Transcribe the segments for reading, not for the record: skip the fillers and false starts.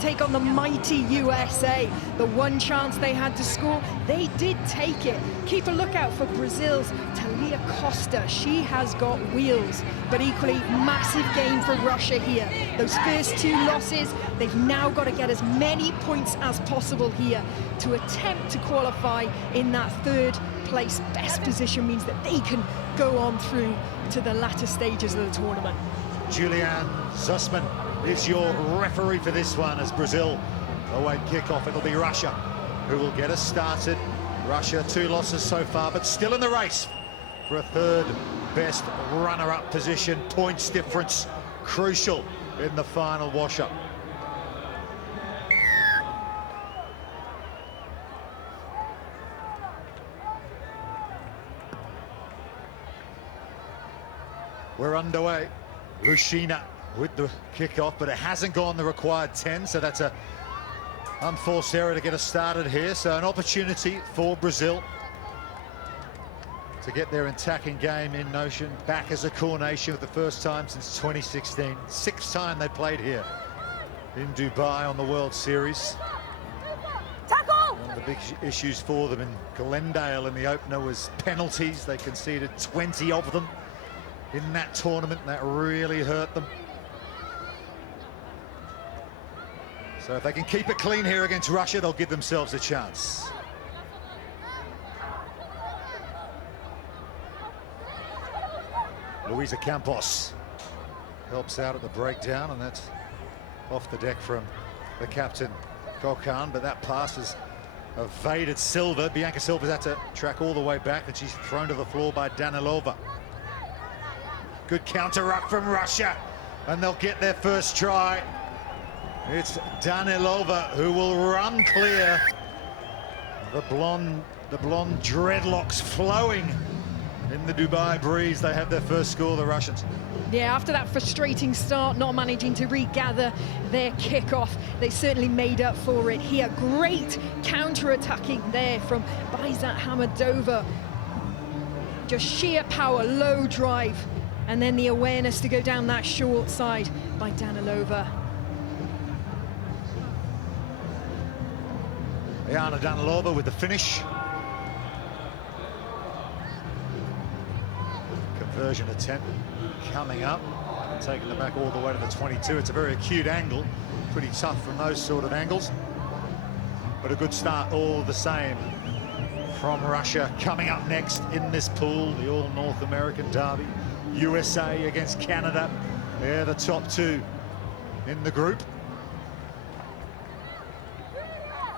and take on the mighty USA. The one chance they had to score, they did take it. Keep a lookout for Brazil's Talia Costa. She has got wheels, but equally massive game for Russia here. Those first two losses, they've now got to get as many points as possible here to attempt to qualify in that third place. Best position means that they can go on through to the latter stages of the tournament. Julian Zussman is your referee for this one as Brazil await kickoff. It'll be Russia who will get us started. Russia 2 losses so far, but still in the race for a third best runner-up position. Points difference crucial in the final wash-up. We're underway. Lushina with the kickoff, but it hasn't gone the required 10, so that's a unforced error to get us started here. So an opportunity for Brazil to get their attacking game in motion, back as a core nation for the first time since 2016. 6th time they played here in Dubai on the World Series. One of the big issues for them in Glendale in the opener was penalties. They conceded 20 of them in that tournament. That really hurt them. So if they can keep it clean here against Russia, they'll give themselves a chance. Luisa Campos helps out at the breakdown, and that's off the deck from the captain, Kokan, but that pass has evaded Silva. Bianca Silva's had to track all the way back, and she's thrown to the floor by Danilova. Good counter-ruck from Russia, and they'll get their first try. It's Danilova who will run clear. The blonde dreadlocks flowing in the Dubai breeze. They have their first score, the Russians. Yeah, after that frustrating start, not managing to regather their kickoff, they certainly made up for it here. Great counter-attacking there from Baizat Hamadova. Just sheer power, low drive. And then the awareness to go down that short side by Danilova. Yana Danilova with the finish. Conversion attempt coming up. Taking them back all the way to the 22. It's a very acute angle. Pretty tough from those sort of angles. But a good start all the same from Russia. Coming up next in this pool, the all-North American derby. USA against Canada. They're the top two in the group.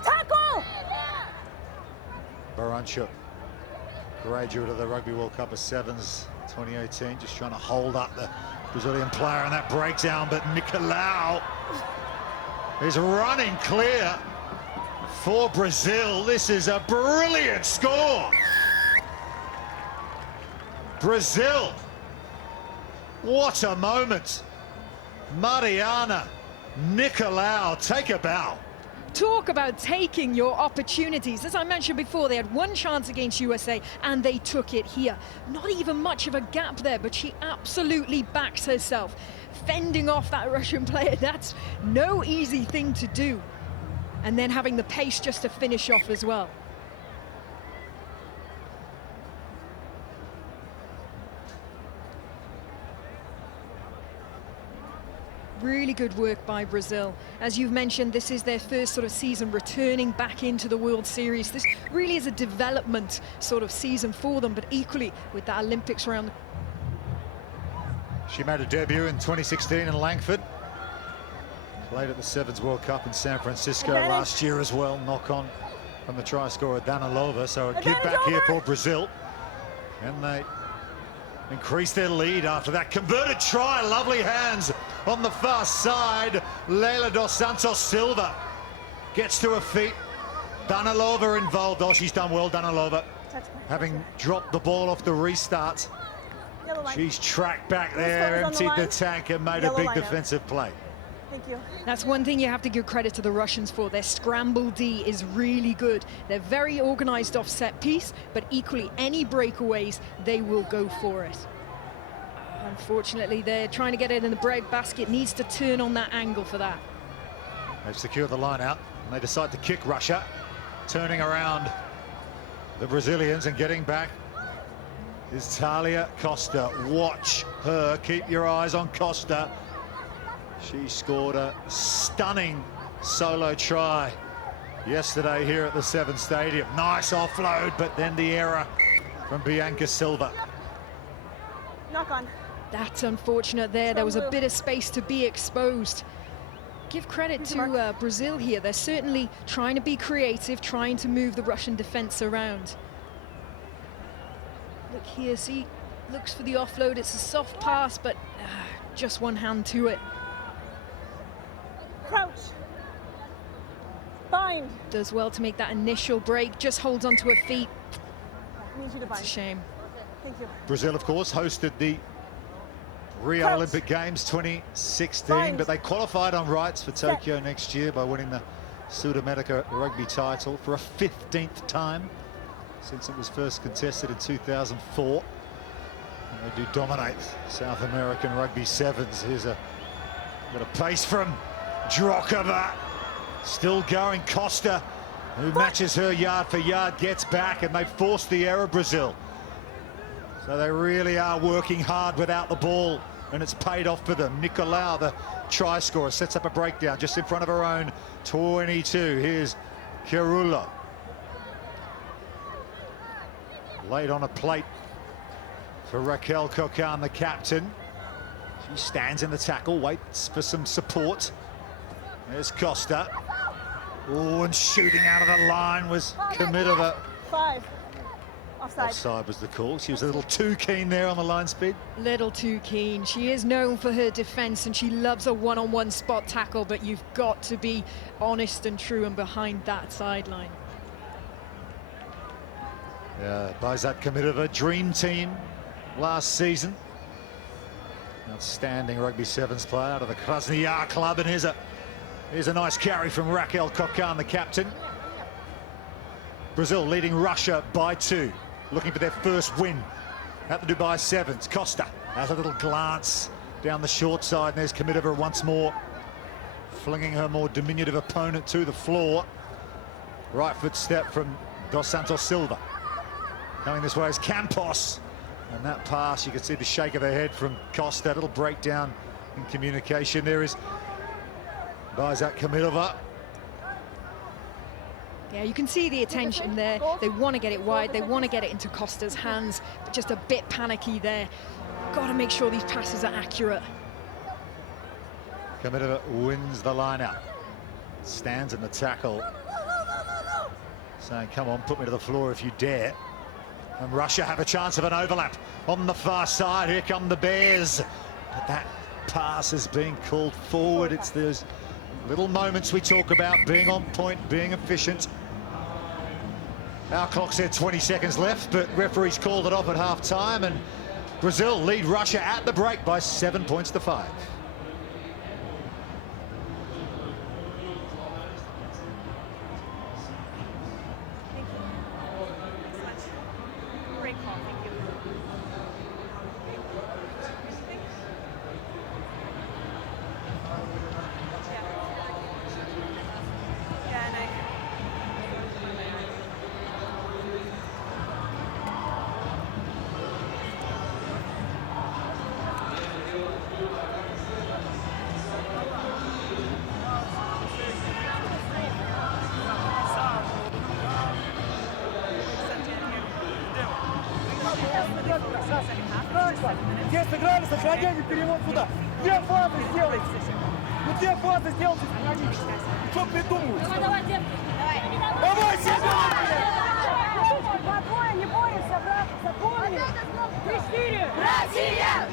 Tackle! Baranchuk, graduate of the Rugby World Cup of Sevens 2018, just trying to hold up the Brazilian player in that breakdown, but Nicolau is running clear for Brazil. This is a brilliant score. Brazil. What a moment. Mariana Nicolau, take a bow. Talk about taking your opportunities. As I mentioned before, they had one chance against USA and they took it here. Not even much of a gap there, but she absolutely backs herself. Fending off that Russian player, that's no easy thing to do. And then having the pace just to finish off as well. Really good work by Brazil. As you've mentioned, this is their first sort of season returning back into the World Series. This really is a development sort of season for them, but equally with the Olympics around. She made a debut in 2016 in Langford. Played at the Sevens World Cup in San Francisco last year as well. Knock on from the try scorer Danilova. So a give back here for Brazil. And they increase their lead after that converted try. Lovely hands on the far side. Leila dos Santos Silva gets to her feet. Danilova involved. Oh, she's done well, Danilova. Having dropped the ball off the restart. She's tracked back there, emptied the tank and made a big defensive play. Thank you. That's one thing you have to give credit to the Russians for. Their scramble D is really good. They're very organized off set piece, but equally any breakaways, they will go for it. Unfortunately, they're trying to get it in the bread basket. Needs to turn on that angle for that. They've secured the line out, and they decide to kick Russia, turning around the Brazilians and getting back is Talia Costa. Watch her, keep your eyes on Costa. She scored a stunning solo try yesterday here at the Seven Stadium. Nice offload, but then the error from Bianca Silva. Knock on. That's unfortunate there. There was a bit of space to be exposed. Give credit to Brazil here. They're certainly trying to be creative, trying to move the Russian defense around. Look here, see, looks for the offload. It's a soft pass, but just one hand to it. Crouch. Bind. Does well to make that initial break, just holds onto her feet. I need you to bind. It's a shame. Thank you. Brazil, of course, hosted the Rio Crouch. Olympic Games 2016, Bind. but they qualified on rights for Tokyo next year by winning the Sudamerica rugby title for a 15th time since it was first contested in 2004. And they do dominate South American rugby sevens. Here's a bit of pace from Drokova. Still going, Costa, who matches her yard for yard, gets back, and they've forced the error, Brazil. So they really are working hard without the ball, and it's paid off for them. Nicolau, the try scorer, sets up a breakdown just in front of her own 22. Here's Kirulo. Laid on a plate for Raquel Cocan, the captain. She stands in the tackle, waits for some support. There's Costa. Oh, and shooting out of the line was Komitova. 5. Offside. Offside was the call. She was a little too keen there on the line speed. Little too keen. She is known for her defense and she loves a one-on-one spot tackle, but you've got to be honest and true and behind that sideline. Yeah, Baizat Komitova, dream team last season. Outstanding rugby sevens player out of the Krasnodar club, and here's a nice carry from Raquel Cocan, the captain. Brazil leading Russia by 2, looking for their first win at the Dubai Sevens. Costa has a little glance down the short side, and there's Komitova once more, flinging her more diminutive opponent to the floor. Right foot step from Dos Santos Silva. Coming this way is Campos, and that pass, you can see the shake of the head from Costa. A little breakdown in communication. There is Baizat Komitova. Yeah, you can see the attention there. They want to get it wide, they want to get it into Costa's hands, but just a bit panicky there. Got to make sure these passes are accurate. Komitova wins the line out. Stands in the tackle, saying, come on, put me to the floor if you dare. And Russia have a chance of an overlap on the far side. Here come the Bears. But that pass is being called forward. It's those little moments we talk about, being on point, being efficient. Our clock said 20 seconds left, but referees called it off at half-time, and Brazil lead Russia at the break by 7 points to 5. Great call. Thank you. Yeah, and Где сыграли, сохраняйте перевод сюда. 2 фазы сделайте. Ну 2 фазы сделайте, сохраните. Что придумываете? Давай, девки, давай. Давай, сюда! Двое, не боремся, брат, запомни. 3-4. Россия!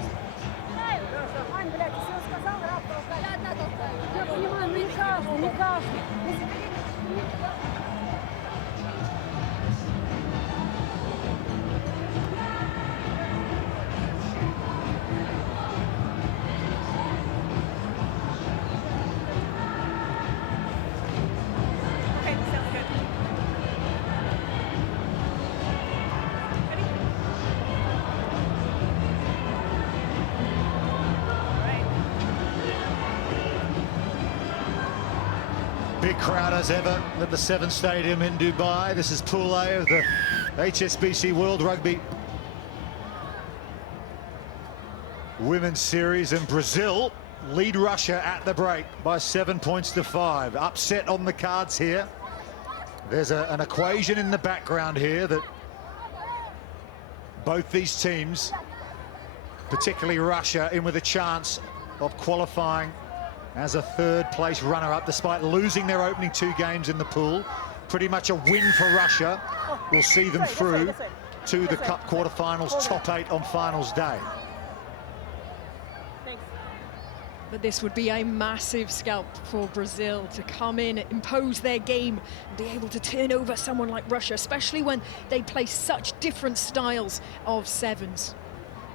Ань, блядь, если он сказал, раб толкай. Да, толкай. Я понимаю, не каждый, не каждый. Big crowd as ever at the Seven Stadium in Dubai. This is Pool A of the HSBC World Rugby Women's Series, and Brazil lead Russia at the break by 7 points to 5. Upset on the cards here. There's an equation in the background here that both these teams, particularly Russia, in with a chance of qualifying as a third-place runner-up, despite losing their opening 2 games in the pool. Pretty much a win for Russia will see them through to the Cup quarterfinals, top 8 on finals day. But this would be a massive scalp for Brazil to come in, impose their game, and be able to turn over someone like Russia, especially when they play such different styles of sevens.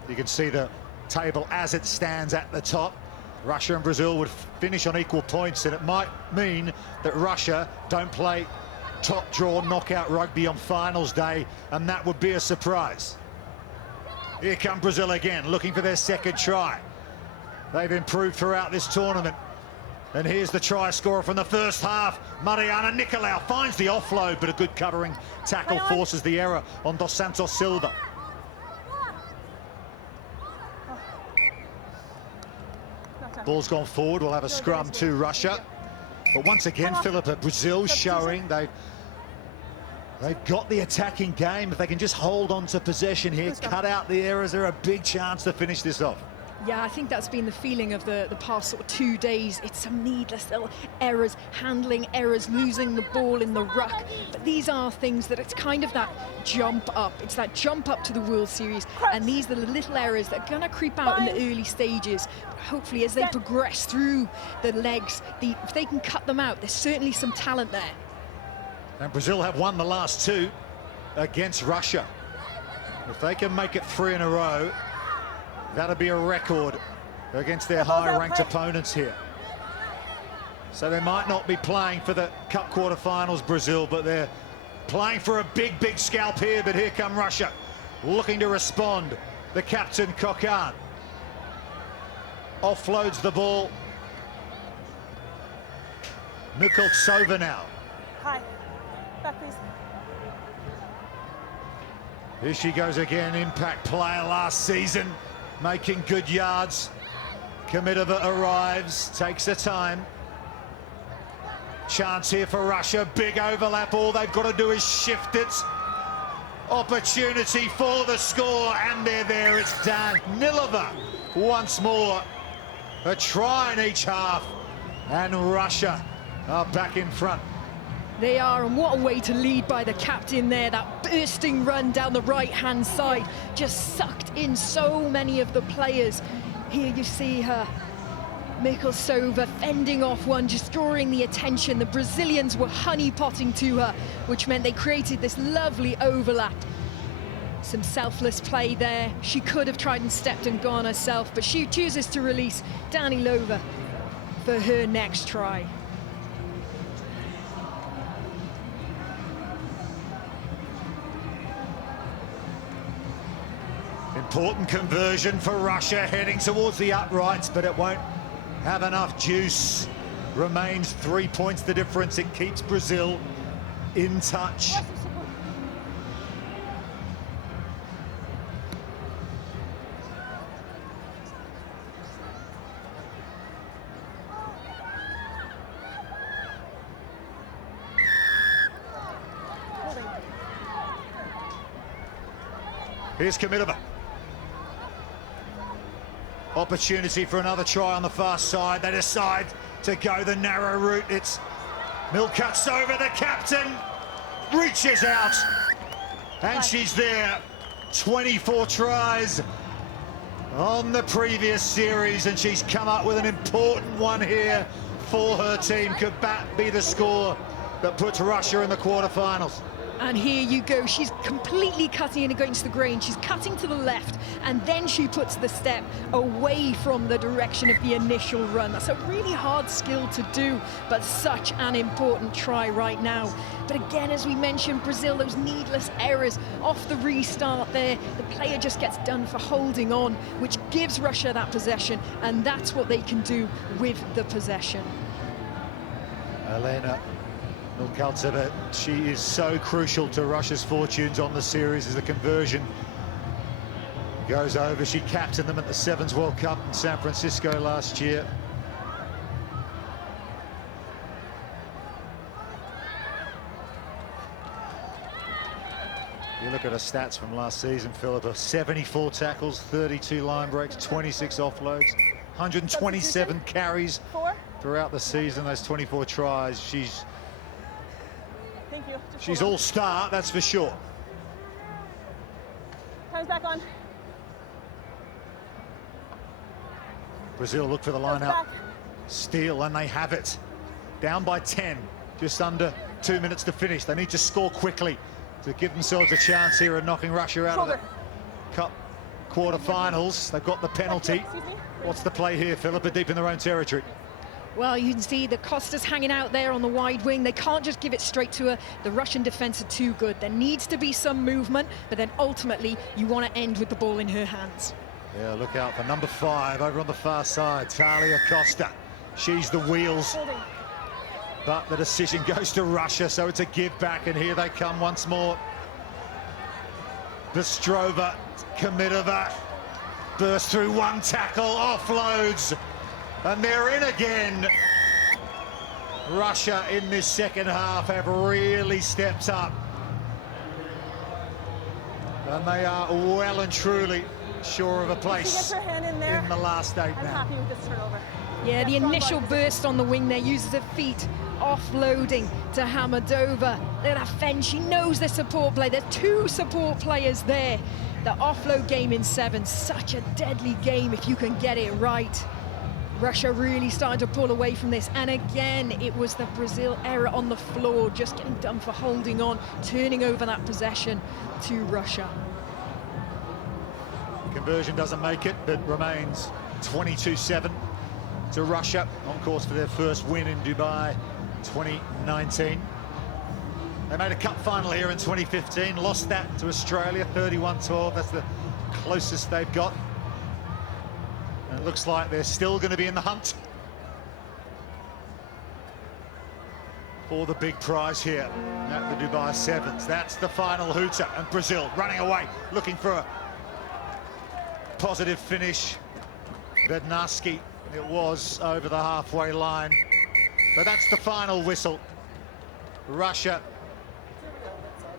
You can see the table as it stands at the top. Russia and Brazil would finish on equal points, and it might mean that Russia don't play top draw knockout rugby on finals day, and that would be a surprise. Here come Brazil again, looking for their second try. They've improved throughout this tournament. And here's the try scorer from the first half. Mariana Nicolau finds the offload, but a good covering tackle forces the error on Dos Santos Silva. Ball's gone forward. We'll have a scrum to Russia. But once again, Philippa, Brazil showing they've got the attacking game. If they can just hold on to possession here, cut out the errors, they're a big chance to finish this off. Yeah, I think that's been the feeling of the past sort of 2 days. It's some needless little errors, handling errors, losing the ball in the ruck. But these are things that it's kind of that jump up. It's that jump up to the World Series. And these are the little errors that are going to creep out in the early stages. But hopefully, as they progress through the legs, if they can cut them out, there's certainly some talent there. And Brazil have won the last 2 against Russia. If they can make it 3 in a row, that'll be a record against their higher-ranked opponents here. So they might not be playing for the Cup quarterfinals, Brazil, but they're playing for a big, big scalp here. But here come Russia, looking to respond. The captain, Kokan, offloads the ball. Nukoltsova now. Hi. Back, please. Here she goes again, impact player last season, making good yards. Komitova arrives, takes the time. Chance here for Russia, big overlap. All they've got to do is shift it. Opportunity for the score, and they're there. It's Danilova once more. A try in each half, and Russia are back in front. They are, and what a way to lead by the captain there. That bursting run down the right-hand side just sucked in so many of the players. Here you see her, Nukoltsova, fending off one, just drawing the attention. The Brazilians were honeypotting to her, which meant they created this lovely overlap. Some selfless play there. She could have tried and stepped and gone herself, but she chooses to release Danilova for her next try. Important conversion for Russia, heading towards the uprights, but it won't have enough juice. Remains 3 points the difference. It keeps Brazil in touch. Here's Komitova. Opportunity for another try on the far side. They decide to go the narrow route. It's Nukoltsova, the captain, reaches out, and she's there. 24 tries on the previous series, and she's come up with an important one here for her team. Could that be the score that puts Russia in the quarterfinals? And here you go, she's completely cutting in against the grain. She's cutting to the left, and then she puts the step away from the direction of the initial run. That's a really hard skill to do, but such an important try right now. But again, as we mentioned, Brazil, those needless errors off the restart there. The player just gets done for holding on, which gives Russia that possession, and that's what they can do with the possession. Elena Milkaltseva, she is so crucial to Russia's fortunes on the series as the conversion goes over. She captained them at the Sevens World Cup in San Francisco last year. You look at her stats from last season, Philippa: 74 tackles, 32 line breaks, 26 offloads, 127 carries throughout the season, those 24 tries. She's all-star, that's for sure. Time's back on. Brazil look for the line-out. Steal, and they have it. Down by 10, just under 2 minutes to finish. They need to score quickly to give themselves a chance here of knocking Russia out of the Cup quarterfinals. They've got the penalty. What's the play here, Philippa, deep in their own territory? Well, you can see the Costa's hanging out there on the wide wing. They can't just give it straight to her. The Russian defense are too good. There needs to be some movement, but then ultimately you want to end with the ball in her hands. Yeah, look out for number 5 over on the far side, Talia Costa. She's the wheels. But the decision goes to Russia, so it's a give back, and here they come once more. Bystrova, Komitova, burst through one tackle, offloads, and they're in again. Russia in this second half have really stepped up. And they are well and truly sure of a place in the last 8 now. I'm happy with this turnover. Yeah, the initial burst on the wing there uses her feet, offloading to Hamadova. Look at that fence, she knows the support play. There's 2 support players there. The offload game in 7, such a deadly game if you can get it right. Russia really started to pull away from this, and again it was the Brazil error on the floor, just getting done for holding on, turning over that possession to Russia. Conversion doesn't make it, but remains 22-7 to Russia, on course for their first win in Dubai 2019. They made a cup final here in 2015, lost that to Australia 31-12. That's the closest they've got. And it looks like they're still going to be in the hunt for the big prize here at the Dubai Sevens. That's the final hooter, and Brazil running away, looking for a positive finish. Bednarski, it was over the halfway line, but that's the final whistle. Russia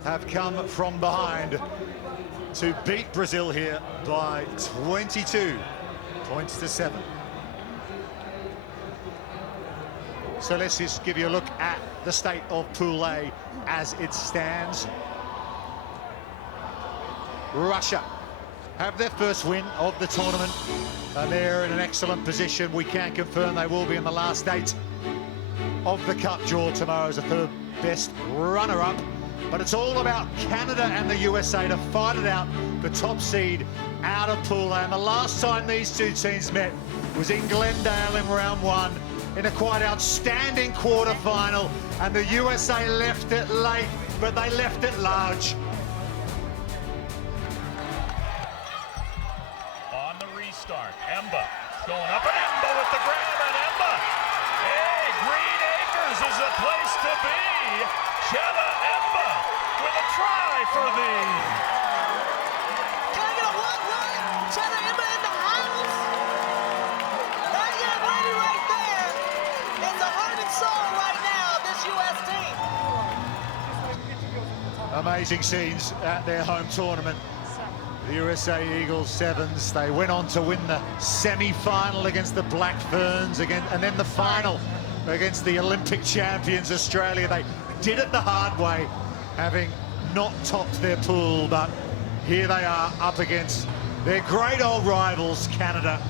have come from behind to beat Brazil here by 22 points to 7. So let's just give you a look at the state of Pool A as it stands. Russia have their first win of the tournament, and they're in an excellent position. We can confirm they will be in the last 8 of the cup draw tomorrow as a third best runner-up. But it's all about Canada and the USA to fight it out for top seed out of Pool A. And the last time these 2 teams met was in Glendale in round 1 in a quite outstanding quarter-final, and the USA left it late, but they left it large. On the restart, Emba going up, and Emba with the grab, and Emba, hey, Green Acres is the place to be. Cheva Emba with a try for the... Can I get a one-run? Cheva Emba in the house? That young lady right there is the heart and soul right now of this U.S. team. Amazing scenes at their home tournament. The USA Eagles Sevens, they went on to win the semi-final against the Black Ferns again, and then the final against the Olympic champions Australia. They did it the hard way, having not topped their pool, but here they are up against their great old rivals, Canada,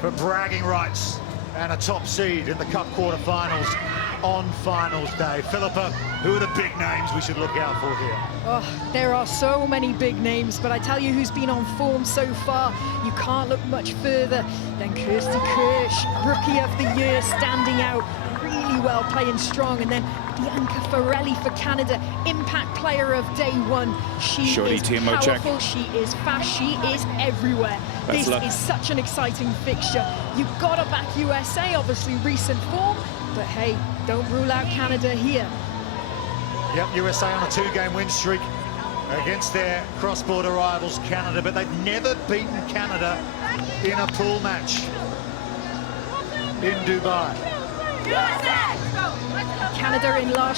for bragging rights and a top seed in the Cup quarterfinals on finals day. Philippa, who are the big names we should look out for here? Oh, there are so many big names, but I tell you who's been on form so far, you can't look much further than Kirsty Kirsch, Rookie of the Year, standing out really well, playing strong. And then Bianca Farelli for Canada, Impact Player of Day 1. She is powerful, she is fast, she is everywhere. This is such an exciting fixture. You've got to back USA, obviously recent form, But hey, don't rule out Canada here. Yep, USA on a 2-game win streak against their cross-border rivals, Canada, but they've never beaten Canada in a pool match in Dubai. Canada in last